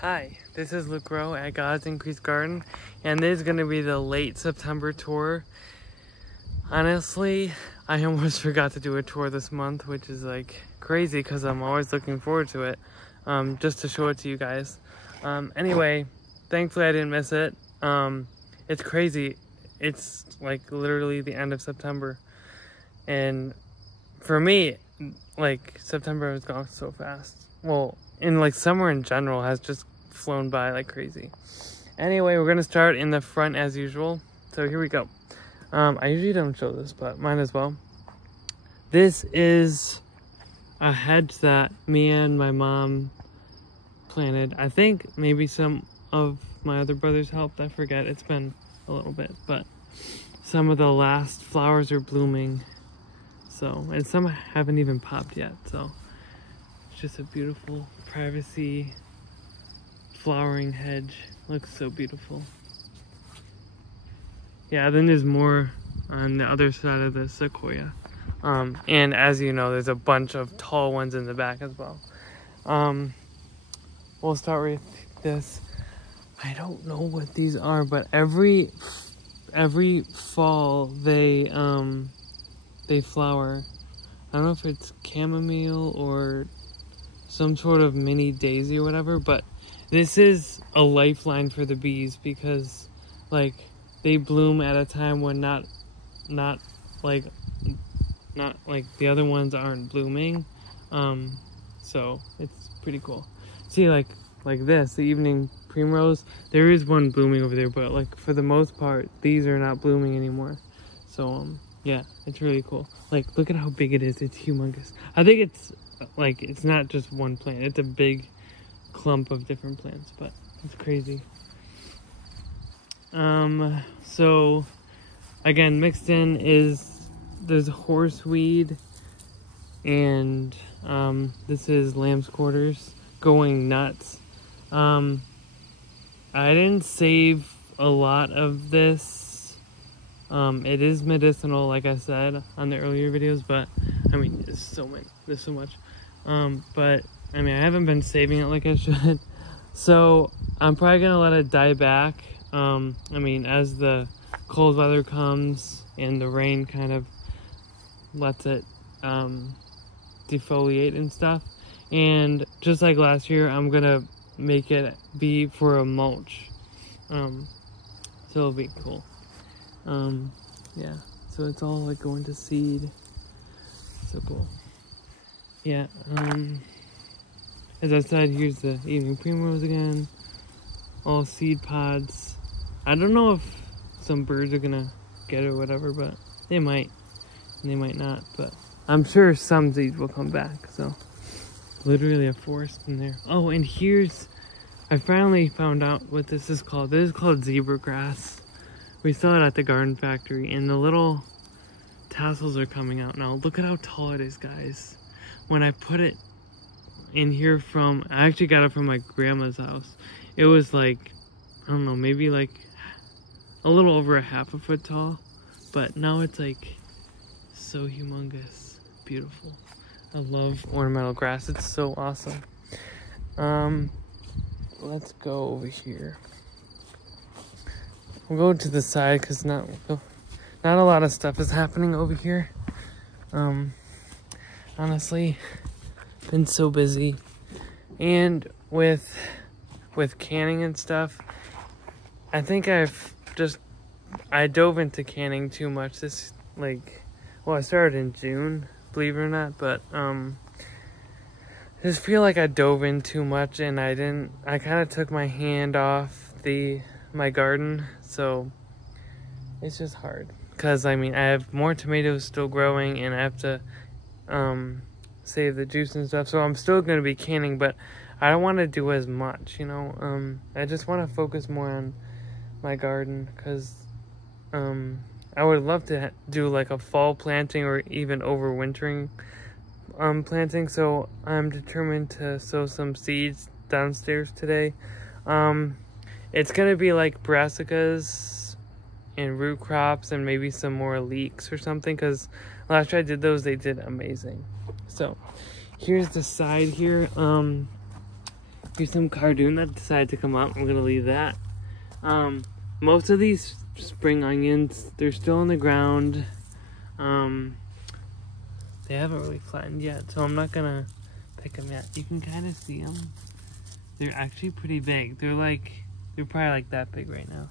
Hi, this is Luke Rowe at God's Increased Garden, and this is going to be the late September tour. Honestly, I almost forgot to do a tour this month, which is like crazy because I'm always looking forward to it, just to show it to you guys. Anyway, thankfully I didn't miss it. It's crazy. It's like literally the end of September, and for me, like September has gone so fast. Well, and like summer in general has just flown by like crazy. Anyway, we're gonna start in the front as usual. So here we go. I usually don't show this, but might as well. This is a hedge that me and my mom planted. I think maybe some of my other brothers helped. I forget. It's been a little bit, but some of the last flowers are blooming. So, and some haven't even popped yet. So it's just a beautiful privacy flowering hedge. Looks so beautiful. Yeah, then there's more on the other side of the sequoia. And as you know, there's a bunch of tall ones in the back as well. We'll start with this. I don't know what these are, but every fall they flower. I don't know if it's chamomile or some sort of mini daisy or whatever, but this is a lifeline for the bees because like they bloom at a time when not like the other ones aren't blooming. So it's pretty cool. See, like this, the evening primrose, there is one blooming over there, but like for the most part these are not blooming anymore. So yeah, it's really cool. Like, look at how big it is. It's humongous. I think it's like, it's not just one plant. It's a big clump of different plants, but it's crazy. So again, mixed in is, there's horseweed, and this is lamb's quarters going nuts. I didn't save a lot of this. It is medicinal, like I said on the earlier videos, but I mean, there's so much. But I mean, I haven't been saving it like I should, so I'm probably gonna let it die back. I mean, as the cold weather comes and the rain kind of lets it defoliate and stuff, and just like last year, I'm gonna make it be for a mulch. So it'll be cool. Yeah, so it's all like going to seed. So cool. Yeah, as I said, here's the evening primrose again. All seed pods. I don't know if some birds are gonna get it or whatever, but they might, and they might not, but I'm sure some seeds will come back. So literally a forest in there. Oh, and I finally found out what this is called. This is called zebra grass. We saw it at the garden factory, and the little tassels are coming out now. Look at how tall it is, guys. When I put it in here I actually got it from my grandma's house. It was like, I don't know, maybe like a little over a half a foot tall, but now it's like so humongous. Beautiful. I love ornamental grass. It's so awesome. Let's go over here. We'll go to the side because not a lot of stuff is happening over here. Honestly, been so busy, and with canning and stuff, I think I dove into canning too much. I started in June, believe it or not, but I just feel like I dove in too much, and I kind of took my hand off my garden, so it's just hard because I mean, I have more tomatoes still growing, and I have to save the juice and stuff, so I'm still going to be canning, but I don't want to do as much, you know. I just want to focus more on my garden because I would love to do like a fall planting or even overwintering planting, so I'm determined to sow some seeds downstairs today. It's gonna be like brassicas and root crops and maybe some more leeks or something, because last year I did those, they did amazing. So here's the side here. Here's some cardoon that decided to come up. I'm gonna leave that. Most of these spring onions, they're still on the ground. They haven't really flattened yet, so I'm not gonna pick them yet. You can kind of see them. They're actually pretty big. They're probably like that big right now.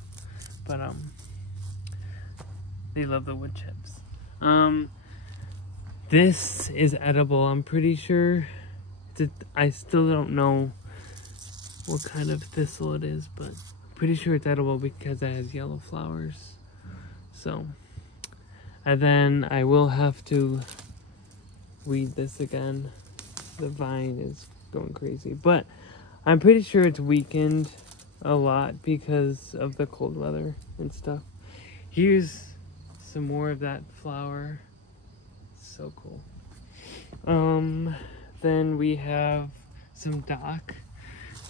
But they love the wood chips. This is edible, I'm pretty sure. I still don't know what kind of thistle it is, but I'm pretty sure it's edible because it has yellow flowers. So, and then I will have to weed this again. The vine is going crazy, but I'm pretty sure it's weakened a lot because of the cold weather and stuff. Here's some more of that flower. So cool. Then we have some dock.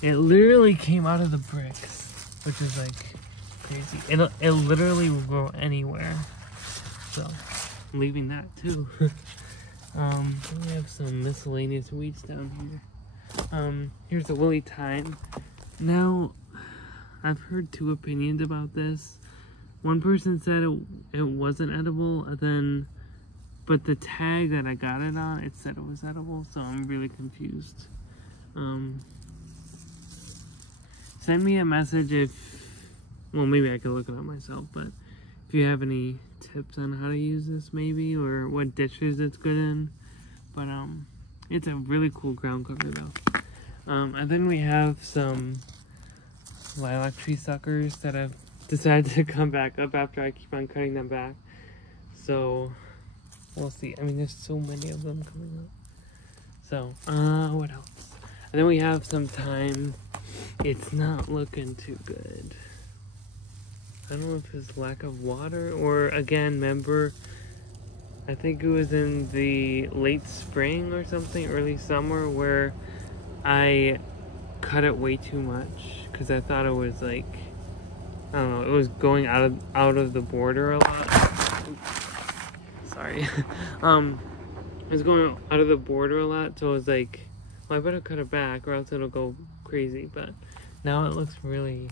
It literally came out of the bricks, which is like crazy. It literally will grow anywhere. So I'm leaving that too. Then we have some miscellaneous weeds down here. Here's a woolly thyme. Now, I've heard two opinions about this. One person said it wasn't edible, but the tag that I got it on, it said it was edible, so I'm really confused. Send me a message well, maybe I could look it up myself, but if you have any tips on how to use this maybe, or what dishes it's good in. But it's a really cool ground cover though. And then we have some lilac tree suckers that I've decided to come back up after I keep on cutting them back. So we'll see. I mean, there's so many of them coming up. So, what else? And then we have some thyme. It's not looking too good. I don't know if it's lack of water or, again, remember, I think it was in the late spring or something, early summer, where I cut it way too much because I thought it was like, I don't know, it was going out of the border a lot. Sorry. It was going out of the border a lot, so I was like, well, I better cut it back or else it'll go crazy. But now it looks really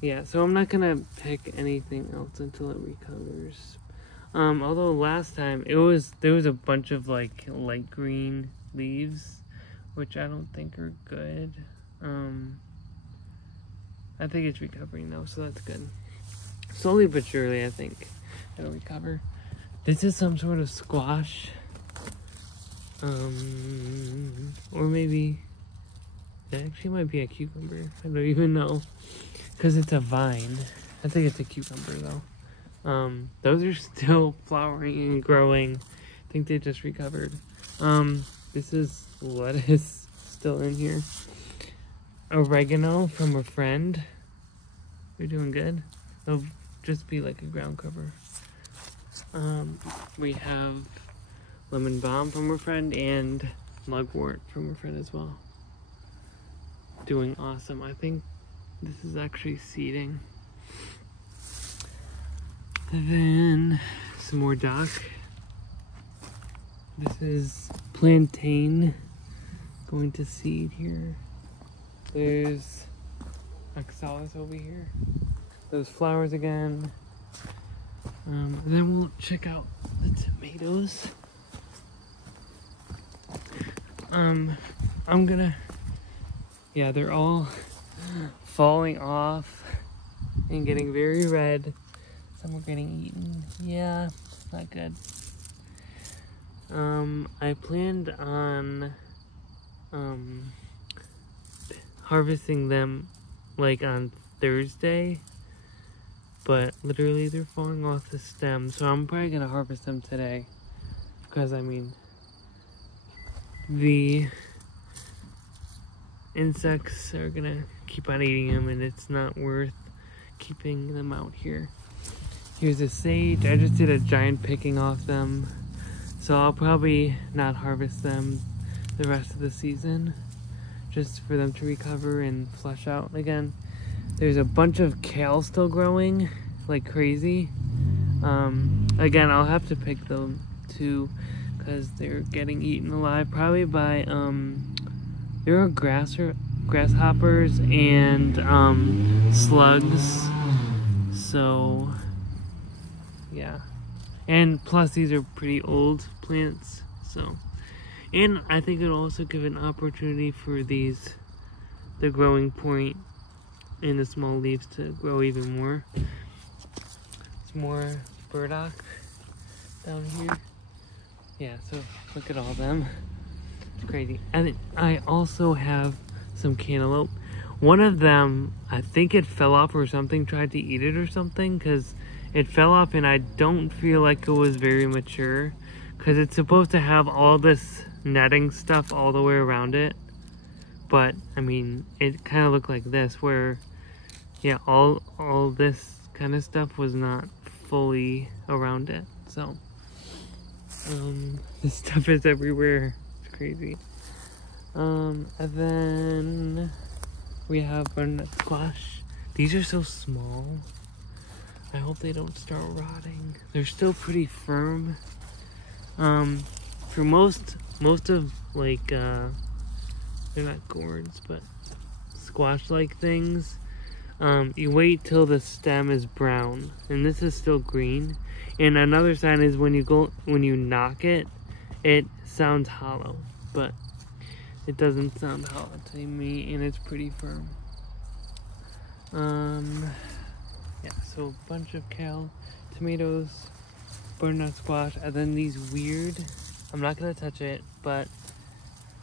yeah, so I'm not gonna pick anything else until it recovers. Although last time there was a bunch of like light green leaves, which I don't think are good. I think it's recovering though, so that's good. Slowly but surely, I think it'll recover. This is some sort of squash. Or maybe it actually might be a cucumber. I don't even know. Because it's a vine. I think it's a cucumber though. Those are still flowering and growing. I think they just recovered. This is lettuce still in here. Oregano from a friend. We're doing good. It'll just be like a ground cover. We have lemon balm from a friend and mugwort from a friend as well. Doing awesome. I think this is actually seeding. And then some more dock. This is plantain going to seed here. There's oxalis over here. Those flowers again. And then we'll check out the tomatoes. I'm gonna, yeah, they're all falling off and getting very red. Some are getting eaten. Yeah, not good. I planned on harvesting them like on Thursday, but literally they're falling off the stem, so I'm probably gonna harvest them today because I mean the insects are gonna keep on eating them and it's not worth keeping them out here. Here's a sage. I just did a giant picking off them, so I'll probably not harvest them the rest of the season just for them to recover and flush out again. There's a bunch of kale still growing like crazy. Again, I'll have to pick them too because they're getting eaten alive, probably by there are grasshoppers and slugs. So yeah, and plus these are pretty old plants. So, and I think it'll also give an opportunity for the growing point and the small leaves to grow even more. It's more burdock down here. Yeah, so look at all them. It's crazy. And I also have some cantaloupe. One of them, I think it fell off or something, tried to eat it or something, because it fell off and I don't feel like it was very mature, because it's supposed to have all this netting stuff all the way around it. But I mean, it kind of looked like this, where yeah, all this kind of stuff was not fully around it. So this stuff is everywhere. It's crazy. And then we have butternut squash. These are so small. I hope they don't start rotting. They're still pretty firm. For most of like they're not gourds, but squash-like things, you wait till the stem is brown, and this is still green. And another sign is when you knock it, it sounds hollow, but it doesn't sound hollow to me, and it's pretty firm. Yeah, so a bunch of kale, tomatoes, butternut squash, and then these weird, I'm not gonna touch it, but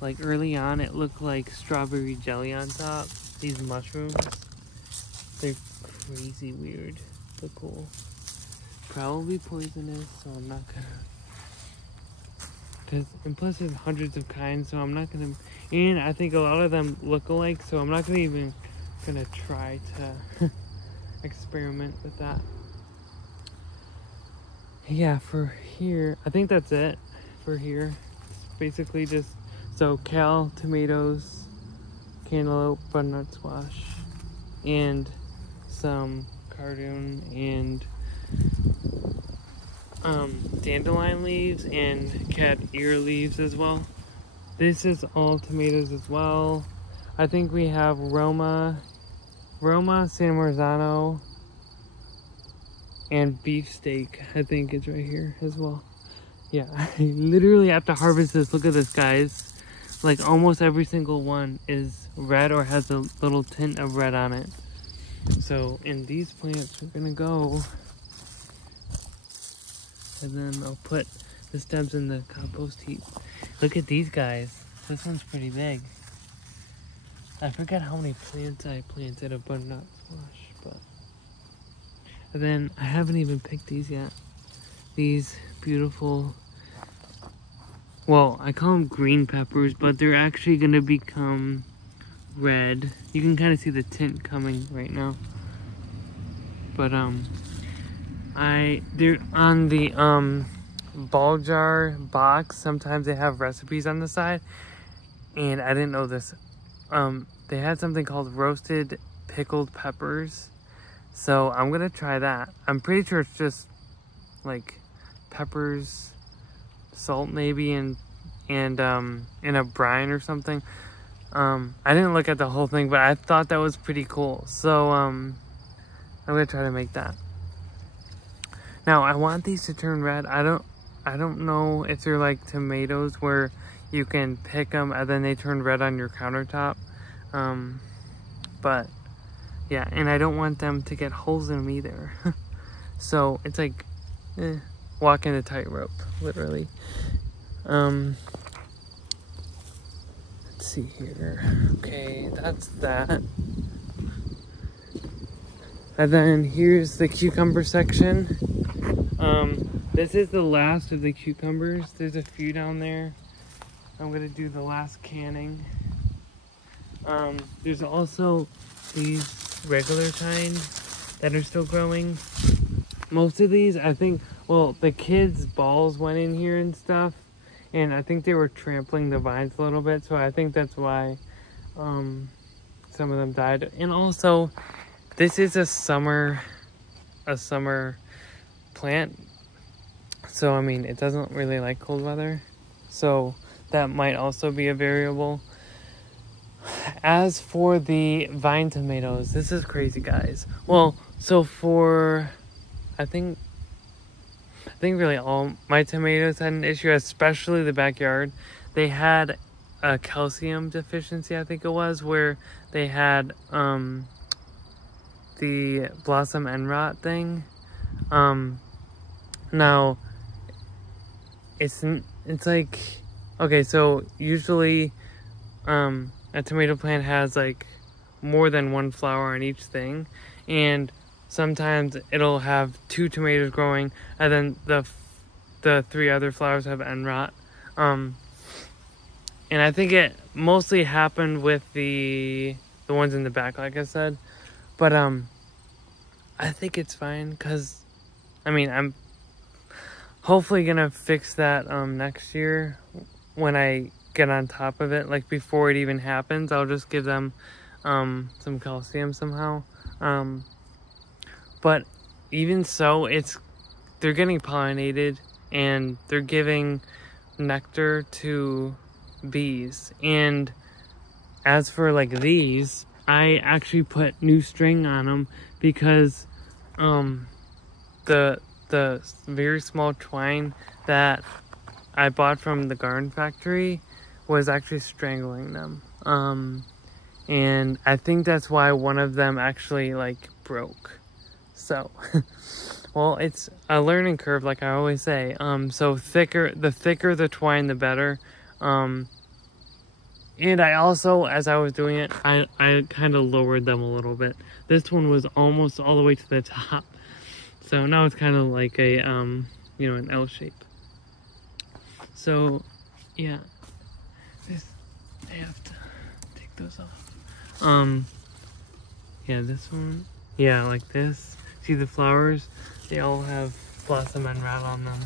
like early on it looked like strawberry jelly on top. These mushrooms, they're crazy weird, but cool. Probably poisonous, so I'm not gonna, and plus there's hundreds of kinds, so I'm not gonna, and I think a lot of them look alike, so I'm not gonna try to experiment with that. Yeah, for here, I think that's it for here. It's basically just, so kale, tomatoes, cantaloupe, butternut squash, and some cardoon and dandelion leaves and cat ear leaves as well. This is all tomatoes as well. I think we have Roma, San Marzano, and beefsteak, I think it's right here as well. Yeah, I literally have to harvest this. Look at this, guys. Like almost every single one is red or has a little tint of red on it. So in these plants, we're gonna go, and then I'll put the stems in the compost heap. Look at these guys. This one's pretty big. I forget how many plants I planted of butternut squash, but. And then I haven't even picked these yet. These beautiful, well, I call them green peppers, but they're actually gonna become red. You can kind of see the tint coming right now. But they're on the ball jar box. Sometimes they have recipes on the side, and I didn't know this. They had something called roasted pickled peppers. So I'm gonna try that. I'm pretty sure it's just like peppers, salt maybe, and in a brine or something. I didn't look at the whole thing, but I thought that was pretty cool. So I'm gonna try to make that. Now I want these to turn red. I don't know if they're like tomatoes where you can pick them and then they turn red on your countertop. But yeah, and I don't want them to get holes in them either. So it's like walking a tightrope, literally. Let's see here. Okay, that's that. And then here's the cucumber section. This is the last of the cucumbers. There's a few down there. I'm gonna do the last canning. There's also these regular kind that are still growing. Most of these, I think, well, the kids' balls went in here and stuff, and I think they were trampling the vines a little bit, so I think that's why some of them died. And also, this is a summer plant, so I mean, it doesn't really like cold weather, so that might also be a variable. as for the vine tomatoes, this is crazy, guys. Well, so for, I think really all my tomatoes had an issue, especially the backyard. They had a calcium deficiency, I think it was, where they had the blossom end rot thing. Now it's like, okay, so usually a tomato plant has like more than one flower on each thing, and sometimes it'll have 2 tomatoes growing, and then the 3 other flowers have end rot. And I think it mostly happened with the ones in the back, like I said. But I think it's fine, because I mean, I'm hopefully gonna fix that next year when I get on top of it. Like before it even happens, I'll just give them some calcium somehow. But even so, they're getting pollinated and they're giving nectar to bees. And as for like these, I actually put new string on them because the very small twine that I bought from the garden factory was actually strangling them. And I think that's why one of them actually like broke. So, well, it's a learning curve, like I always say. So the thicker the twine, the better. And I also, as I was doing it, I kind of lowered them a little bit. This one was almost all the way to the top. So now it's kind of like a, you know, an L shape. So, yeah. I have to take those off. Yeah, this one. Yeah, like this. See the flowers? They all have blossom end rot on them.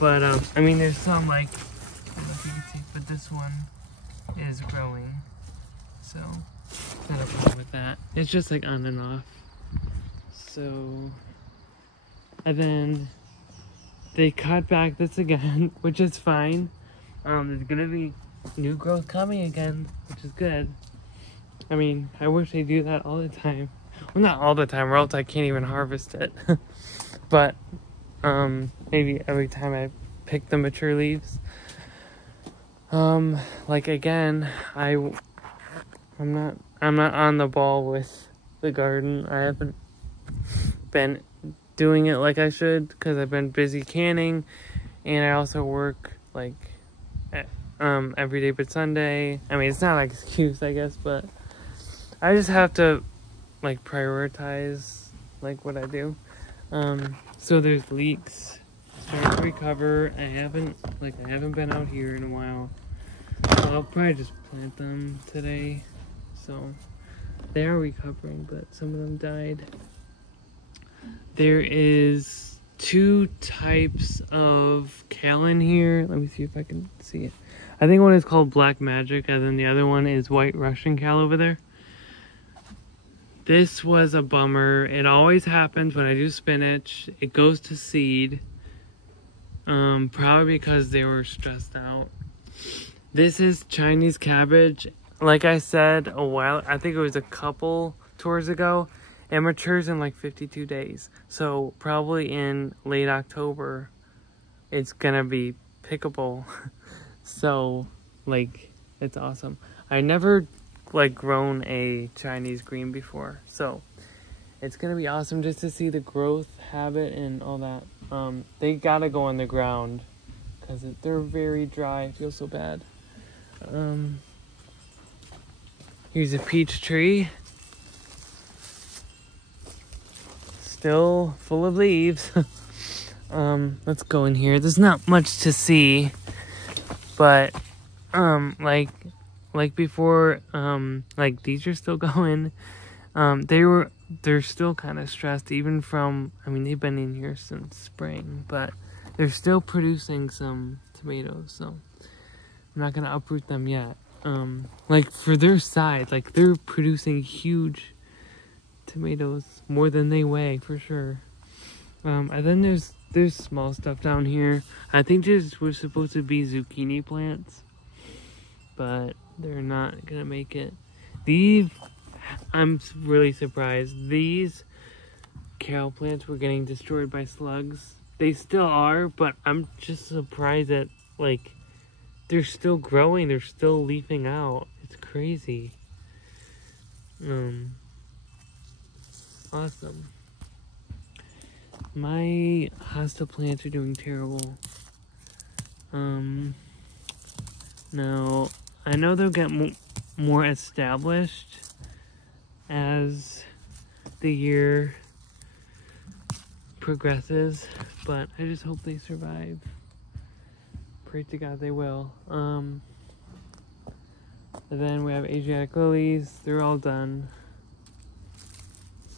But, I mean, there's some, like, I don't know if you can see, but this one is growing. So, not a problem with that. It's just, like, on and off. So, and then they cut back this again, which is fine. There's gonna be new growth coming again, which is good. I mean, I wish they do that all the time. Well, not all the time, or else I can't even harvest it. But maybe every time I pick the mature leaves. Like again, I'm not on the ball with the garden. I haven't been doing it like I should because I've been busy canning, and I also work like every day but Sunday. I mean, it's not an excuse, I guess, but I just have to like prioritize like what I do. So there's leeks starting to recover. I haven't been out here in a while, so I'll probably just plant them today. So they are recovering, but some of them died. There is 2 types of kale in here. Let me see if I can see it. I think one is called Black Magic, and then the other one is White Russian kale over there. This was a bummer. It always happens when I do spinach. It goes to seed. Probably because they were stressed out. This is Chinese cabbage. Like I said I think it was a couple tours ago, it matures in like 52 days. So probably in late October, it's gonna be pickable. So like, it's awesome. I never like grown a Chinese green before, so it's gonna be awesome just to see the growth habit and all that. They gotta go on the ground because they're very dry. I feel so bad. Here's a peach tree, still full of leaves. Let's go in here. There's not much to see, but like before, like these are still going. They're still kind of stressed, even from, I mean, they've been in here since spring, but they're still producing some tomatoes, so I'm not gonna uproot them yet. Like for their size, like they're producing huge tomatoes, more than they weigh for sure. And then there's small stuff down here. I think this was supposed to be zucchini plants, but they're not gonna make it. I'm really surprised. These kale plants were getting destroyed by slugs. They still are, but I'm just surprised that, like, they're still growing. They're still leafing out. It's crazy. Awesome. My hosta plants are doing terrible. Now, I know they'll get more established as the year progresses, but I just hope they survive. Pray to God they will. And then we have Asiatic lilies. They're all done.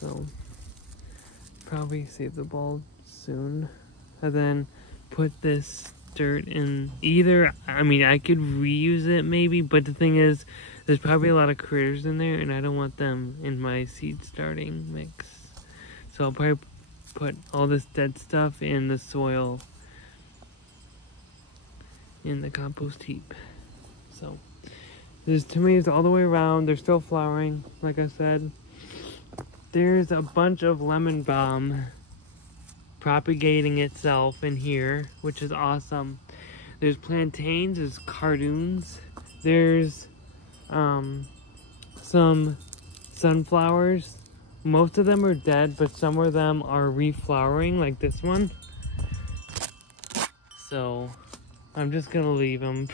So, probably save the bulb soon. And then put this dirt in either, I mean, I could reuse it maybe, but the thing is, there's probably a lot of critters in there, and I don't want them in my seed starting mix. So I'll probably put all this dead stuff in the soil in the compost heap. So there's tomatoes all the way around. They're still flowering, like I said. There's a bunch of lemon balm propagating itself in here, which is awesome. There's plantains, there's cardoons, there's some sunflowers. Most of them are dead, but some of them are reflowering, like this one. So I'm just gonna leave them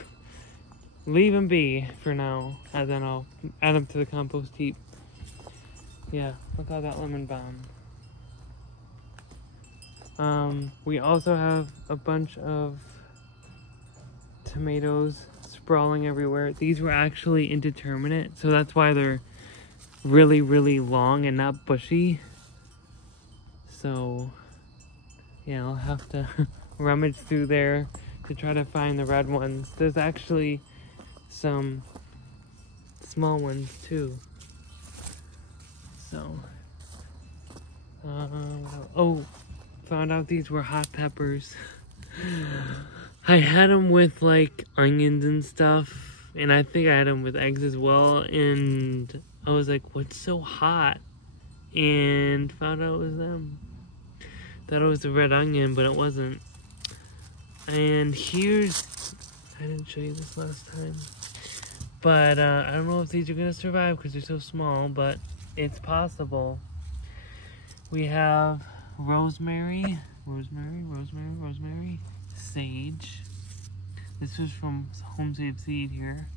be for now, and then I'll add them to the compost heap. Yeah, look at all that lemon balm. We also have a bunch of tomatoes sprawling everywhere. These were actually indeterminate, so that's why they're really, really long and not bushy. So, yeah, I'll have to rummage through there to try to find the red ones. There's actually some small ones too. So, oh, found out these were hot peppers. I had them with like onions and stuff, and I think I had them with eggs as well, and I was like, what's so hot? And found out it was them. Thought it was the red onion, but it wasn't. And here's, I didn't show you this last time, but I don't know if these are gonna survive because they're so small, but it's possible. We have rosemary, sage. This was from Home Save Seed here.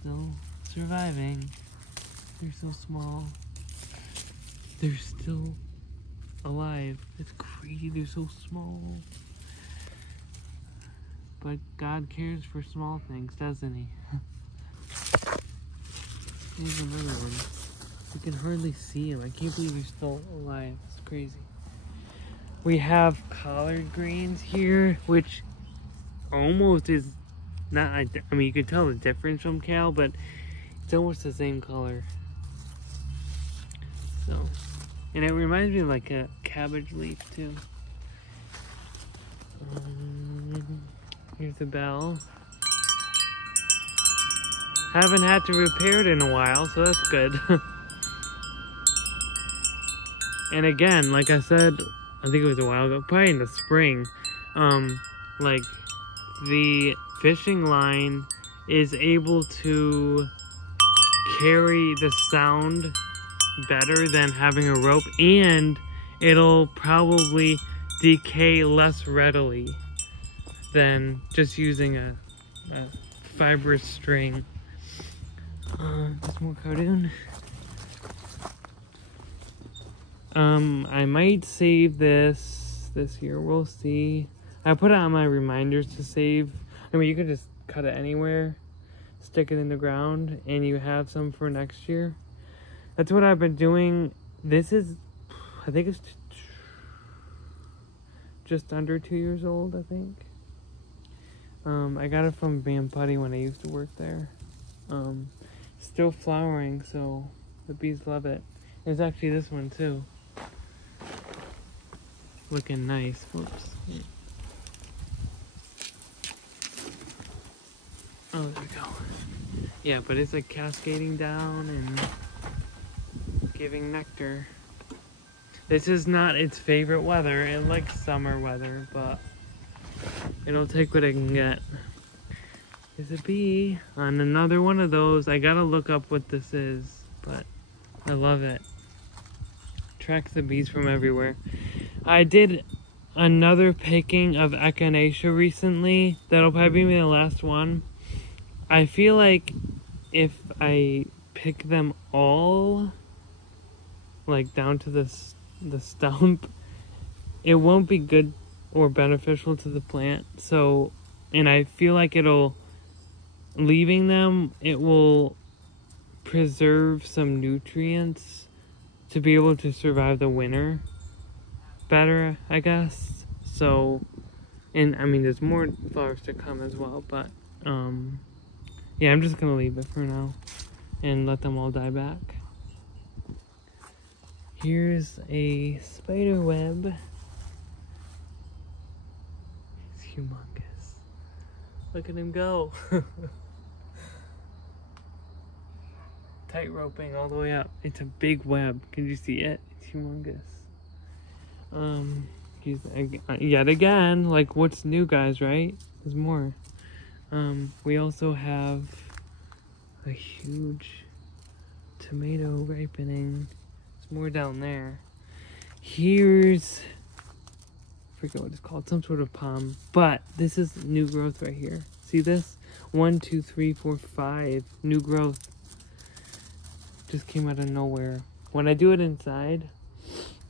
Still surviving. They're so small. They're still alive. It's crazy, they're so small. But God cares for small things, doesn't he? Here's another one. You can hardly see him. I can't believe he's still alive. It's crazy. We have collard greens here, which almost is not, I mean, you could tell the difference from kale, but it's almost the same color. So, and it reminds me of like a cabbage leaf too. Here's the bell. Haven't had to repair it in a while, so that's good. And again, like I said, I think it was a while ago, probably in the spring, like the fishing line is able to carry the sound better than having a rope, and it'll probably decay less readily than just using a fibrous string. There's more cardoon. I might save this year. We'll see. I put it on my reminders to save. I mean, you could just cut it anywhere, stick it in the ground, and you have some for next year. That's what I've been doing. This is, I think it's just under 2 years old, I think. I got it from Van Putty when I used to work there. Still flowering, so the bees love it. There's actually this one too. Looking nice. Whoops. Oh, there we go. Yeah, but it's like cascading down and giving nectar. This is not its favorite weather. It likes summer weather, but it'll take what it can get. There's a bee on another one of those. I gotta look up what this is, but I love it. Tracks the bees from everywhere. I did another picking of Echinacea recently. That'll probably be the last one. I feel like if I pick them all, like down to the stump, it won't be good or beneficial to the plant. So, and I feel like leaving them, it will preserve some nutrients to be able to survive the winter better, I guess. So, and I mean, there's more flowers to come as well, but yeah, I'm just gonna leave it for now and let them all die back. Here's a spider web. It's humongous. Look at him go. Tight roping all the way up. It's a big web. Can you see it? It's humongous. Yet again, like, what's new, guys, right? There's more. We also have a huge tomato ripening. There's more down there. Here's, I forget what it's called, some sort of palm, but this is new growth right here. See this? 1, 2, 3, 4, 5 new growth. Just came out of nowhere. When I do it inside,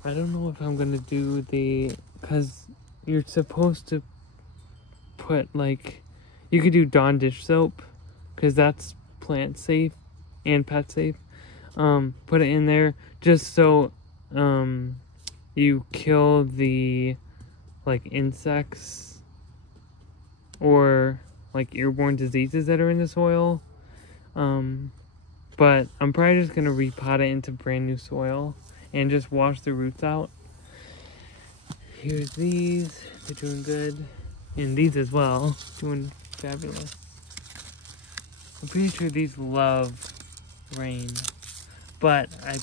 I don't know if I'm gonna do because you're supposed to put, like, you could do Dawn dish soap, because that's plant safe and pet safe. Put it in there just so you kill the, like, insects or like airborne diseases that are in the soil. But I'm probably just gonna repot it into brand new soil and just wash the roots out. Here's these, they're doing good. And these as well, doing fabulous. I'm pretty sure these love rain, but I'm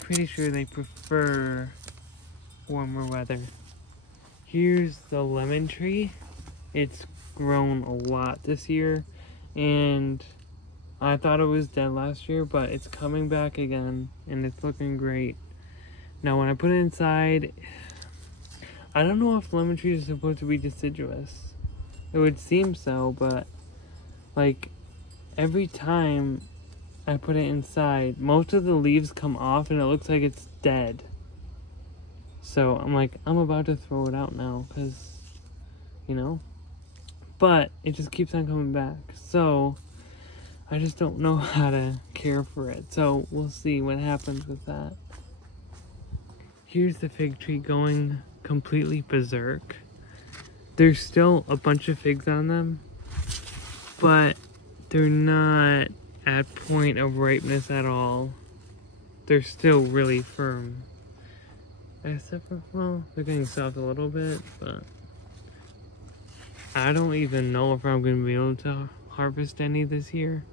pretty sure they prefer warmer weather. Here's the lemon tree. It's grown a lot this year, and I thought it was dead last year, but it's coming back again, and it's looking great. Now, when I put it inside, I don't know if lemon trees are supposed to be deciduous. It would seem so, but, like, every time I put it inside, most of the leaves come off, and it looks like it's dead. So, I'm like, I'm about to throw it out now, because, you know? But, it just keeps on coming back. So, I just don't know how to care for it. So, we'll see what happens with that. Here's the fig tree going completely berserk. There's still a bunch of figs on them, but they're not at point of ripeness at all. They're still really firm. Except for, well, they're getting soft a little bit, but I don't even know if I'm going to be able to harvest any this year.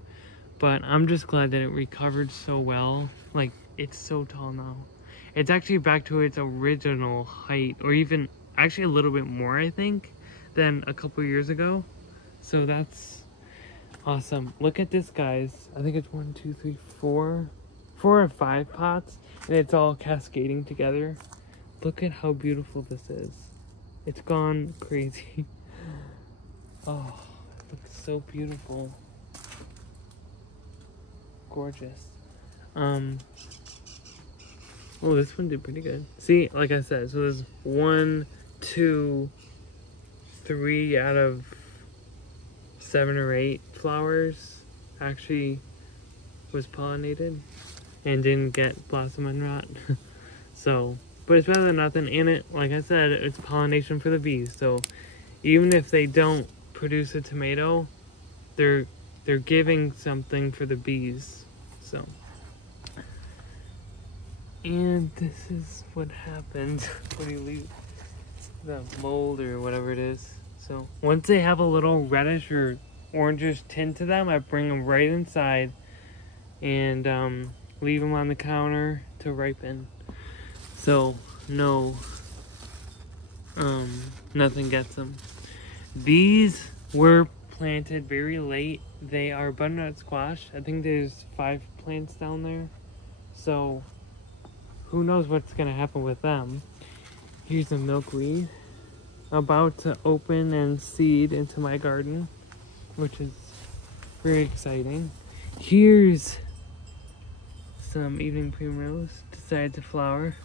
But I'm just glad that it recovered so well. Like, it's so tall now. It's actually back to its original height, or even actually a little bit more, I think, than a couple years ago. So that's awesome. Look at this, guys. I think it's 1, 2, 3, 4 or 5 pots, and it's all cascading together. Look at how beautiful this is. It's gone crazy. Oh, it looks so beautiful. Gorgeous. Oh, this one did pretty good. See, like I said, so there's 1, 2, 3 out of 7 or 8 flowers actually was pollinated and didn't get blossom and rot. So, but it's better than nothing. And it, like I said, it's pollination for the bees. So even if they don't produce a tomato, they're giving something for the bees. So, and this is what happens when you leave the mold or whatever it is. So once they have a little reddish or orangish tint to them, I bring them right inside and leave them on the counter to ripen. So nothing gets them. These were planted very late. They are butternut squash. I think there's 5 plants down there. So who knows what's gonna happen with them. Here's a milkweed about to open and seed into my garden, which is very exciting. Here's some evening primrose decided to flower.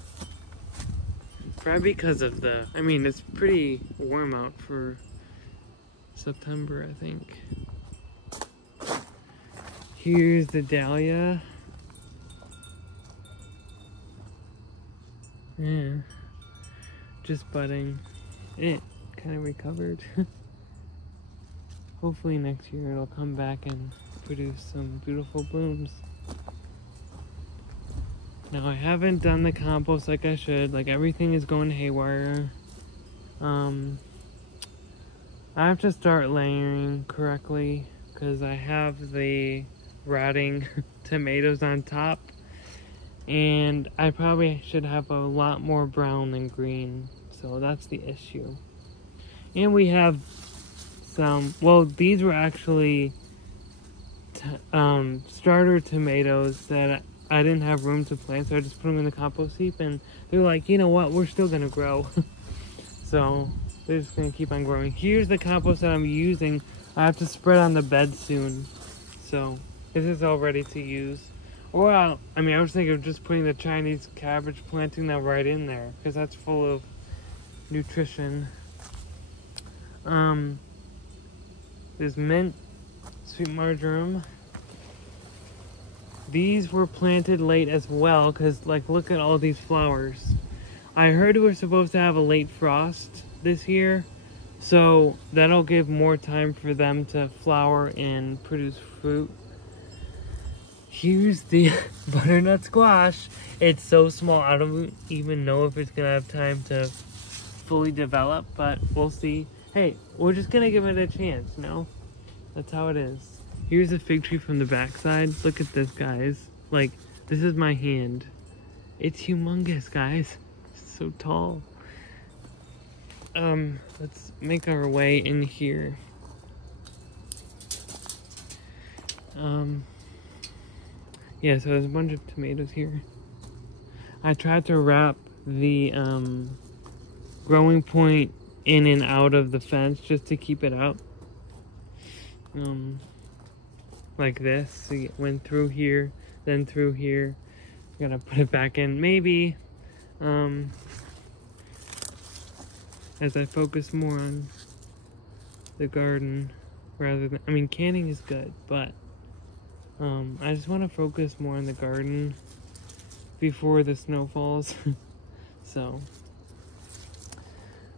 Probably because of it's pretty warm out for September, I think. Here's the dahlia. Yeah, just budding. It kind of recovered. Hopefully next year it'll come back and produce some beautiful blooms. Now I haven't done the compost like I should. Like, everything is going haywire. I have to start layering correctly because I have the rotting tomatoes on top, and I probably should have a lot more brown than green, so that's the issue. And we have some, well, these were actually starter tomatoes that I didn't have room to plant, so I just put them in the compost heap, and they're like, you know what, we're still gonna grow. So they're just gonna keep on growing. Here's the compost that I'm using. I have to spread on the bed soon, so this is all ready to use. Or I was thinking of just putting the Chinese cabbage, planting that right in there, because that's full of nutrition. There's mint, sweet marjoram. These were planted late as well, because, like, look at all these flowers. I heard we're supposed to have a late frost this year, so that'll give more time for them to flower and produce fruit. Here's the butternut squash. It's so small, I don't even know if it's gonna have time to fully develop, but we'll see. Hey, we're just gonna give it a chance, you know? That's how it is. Here's a fig tree from the backside. Look at this, guys. Like, this is my hand. It's humongous, guys. It's so tall. Let's make our way in here. Yeah, so there's a bunch of tomatoes here. I tried to wrap the growing point in and out of the fence just to keep it up. Like this. So it went through here, then through here. I'm gonna put it back in, maybe, as I focus more on the garden rather than, canning is good, but I just want to focus more on the garden before the snow falls. So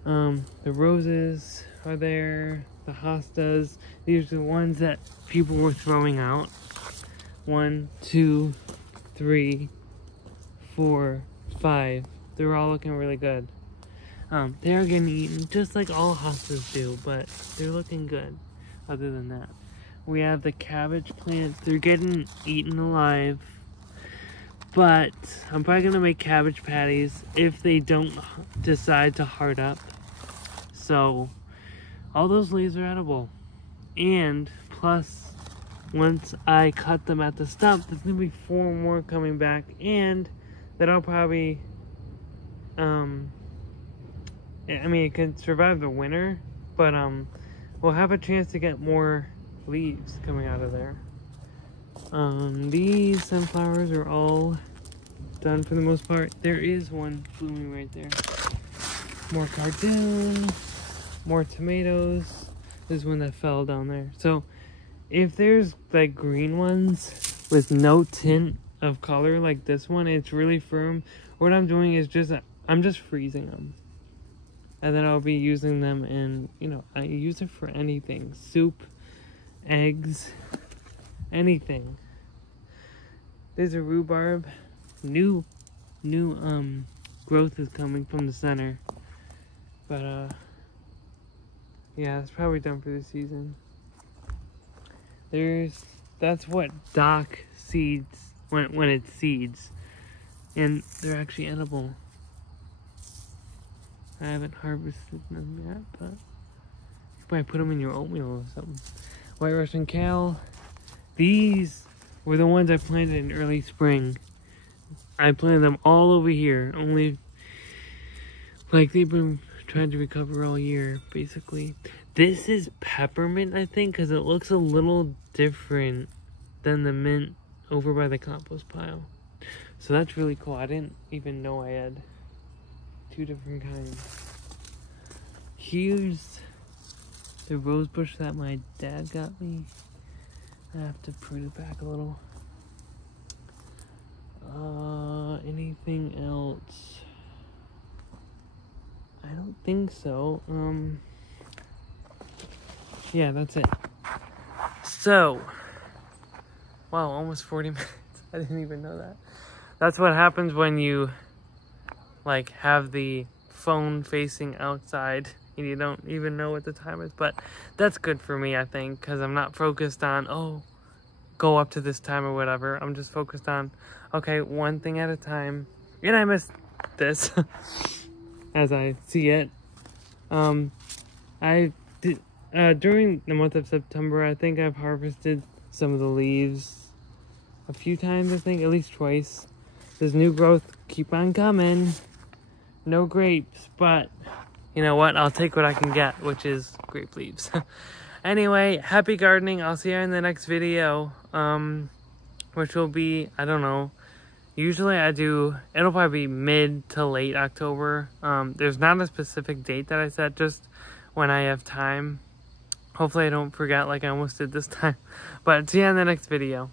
the roses are there, the hostas. These are the ones that people were throwing out. 1, 2, 3, 4, 5. They're all looking really good. They are getting eaten just like all hostas do, but they're looking good other than that. We have the cabbage plants. They're getting eaten alive, but I'm probably gonna make cabbage patties if they don't decide to hard up. So all those leaves are edible, and plus once I cut them at the stump, there's gonna be 4 more coming back, and that I'll probably it can survive the winter, but we'll have a chance to get more leaves coming out of there. These sunflowers are all done for the most part. There is one blooming right there. More cardoon, more tomatoes. There's one that fell down there. So if there's like green ones with no tint of color like this one, it's really firm. What I'm doing is I'm just freezing them. And then I'll be using them in, I use it for anything. Soup, eggs, anything. There's a rhubarb. New growth is coming from the center. But yeah, it's probably done for the season. That's what dock seeds, when it seeds. And they're actually edible. I haven't harvested them yet, but you might put them in your oatmeal or something. White Russian kale. These were the ones I planted in early spring. I planted them all over here. Only, like, they've been trying to recover all year, basically. This is peppermint, I think, because it looks a little different than the mint over by the compost pile. So that's really cool. I didn't even know I had 2 different kinds. Here's the rose bush that my dad got me. I have to prune it back a little. Anything else? I don't think so. Yeah, that's it. So, wow, almost 40 minutes. I didn't even know that. That's what happens when you, like, have the phone facing outside and you don't even know what the time is. But that's good for me, I think, because I'm not focused on, oh, go up to this time or whatever. I'm just focused on, okay, one thing at a time. And I missed this as I see it. I did, during the month of September, I think I've harvested some of the leaves a few times, I think, at least twice. This new growth keep on coming. No grapes, but you know what? I'll take what I can get, which is grape leaves. Anyway, happy gardening. I'll see you in the next video, which will be, I don't know. Usually it'll probably be mid to late October. There's not a specific date that I set, just when I have time. Hopefully I don't forget like I almost did this time. But see you in the next video.